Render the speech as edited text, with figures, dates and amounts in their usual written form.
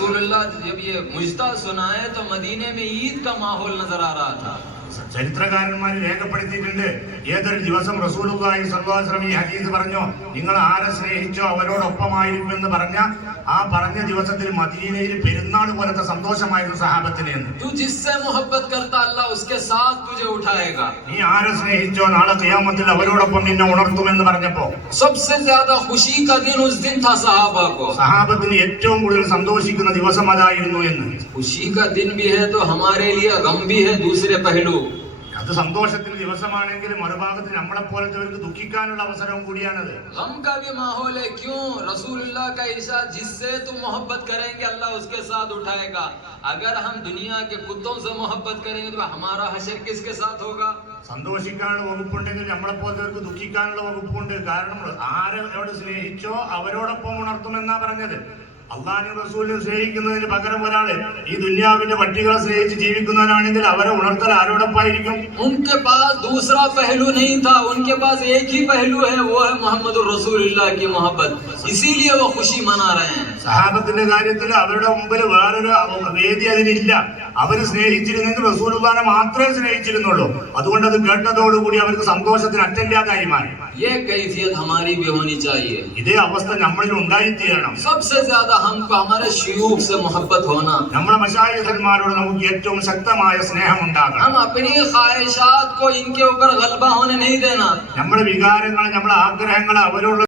रसूलुल्लाह जब ये मुजदा सुनाए तो मदीने में ईद का माहौल नजर आ रहा था। ചരിത്രകാരന്മാർ രേഖപ്പെടുത്തിയിട്ടുണ്ട്, ഏതൊരു ദിവസം റസൂലുള്ളാഹി സ്വല്ലല്ലാഹു അലൈഹി വസല്ലം ഈ ഹദീസ് പറഞ്ഞു, നിങ്ങൾ ആരെ സ്നേഹിച്ചോ അവരോടൊപ്പമായിരിക്കുമെന്ന് പറഞ്ഞ ആ പറഞ്ഞ ദിവസത്തിൽ മദീനയിൽ പെരുന്നാൾ പോലത്തെ സന്തോഷമായിരുന്നു സഹാബത്തിന് എന്ന്. നീ ആരെ സ്നേഹിച്ചോ നാളെ ഖിയാമത്തിൽ അവരോടൊപ്പം നിന്നെ ഉണർത്തുമെന്ന് പറഞ്ഞപ്പോ സഹാബത്തിന് ഏറ്റവും കൂടുതൽ സന്തോഷിക്കുന്ന ദിവസം അതായിരുന്നു എന്ന്. അത് സന്തോഷത്തിന് ദിവസമാണെങ്കിൽ മറുഭാഗത്ത് നമ്മളെ പോലത്തെവർക്ക് ദുഃഖിക്കാനുള്ള അവസരവും കൂടിയാണത്. സന്തോഷിക്കാനുള്ള വകുപ്പുണ്ടെങ്കിൽ നമ്മളെ പോലത്തെവർക്ക് ദുഃഖിക്കാനുള്ള വകുപ്പുണ്ട്. കാരണം ആരോട് സ്നേഹിച്ചോ അവരോടൊപ്പം ഉണർത്തുമെന്നാ പറഞ്ഞത്. അള്ളാഹുവിനെ റസൂലിനെ സ്നേഹിക്കുന്നതിന് പകരം ഒരാള് ഈ ദുനിയാവിന്റെ പട്ടികളെ സ്നേഹിച്ച് ജീവിക്കുന്നവനാണെങ്കിൽ അവരെ ഉണർത്തൽ ആരോടൊപ്പായിരിക്കും? उनके पास दूसरा पहलू नहीं था, उनके पास एक ही पहलू है, वो है मोहम्मद रसूलुल्लाह की मोहब्बत, इसीलिए वो खुशी मना रहे हैं. സഹാബത്തിന്റെ കാര്യത്തിൽ അവരുടെ മുമ്പിൽ വേറൊരു വേദി അതിനില്ല. അവര് സ്നേഹിച്ചിരുന്നെങ്കിൽ റസൂലുള്ളാഹിനെ മാത്രമേ സ്നേഹിച്ചിരുന്നുള്ളൂ. അതുകൊണ്ട് അത് കേട്ടതോടുകൂടി അവർക്ക് സന്തോഷത്തിന് അറ്റമില്ലാതായി മാറി. ये कैफियत हमारी भी होनी चाहिए. ഇതേ അവസ്ഥ നമ്മളിൽ ഉണ്ടായിത്തീരണം. सबसे ज्यादा हमको हमारे शयूख से मोहब्बत होना. നമ്മുടെ മശായിഖന്മാരോട് നമുക്ക് ഏറ്റവും ശക്തമായ സ്നേഹം ഉണ്ടാകണം. हम अपनी ख्वाहिशात को इनके ऊपर गलबा होने नहीं देना. നമ്മുടെ വികാരങ്ങൾ, നമ്മുടെ ആഗ്രഹങ്ങൾ അവരോട്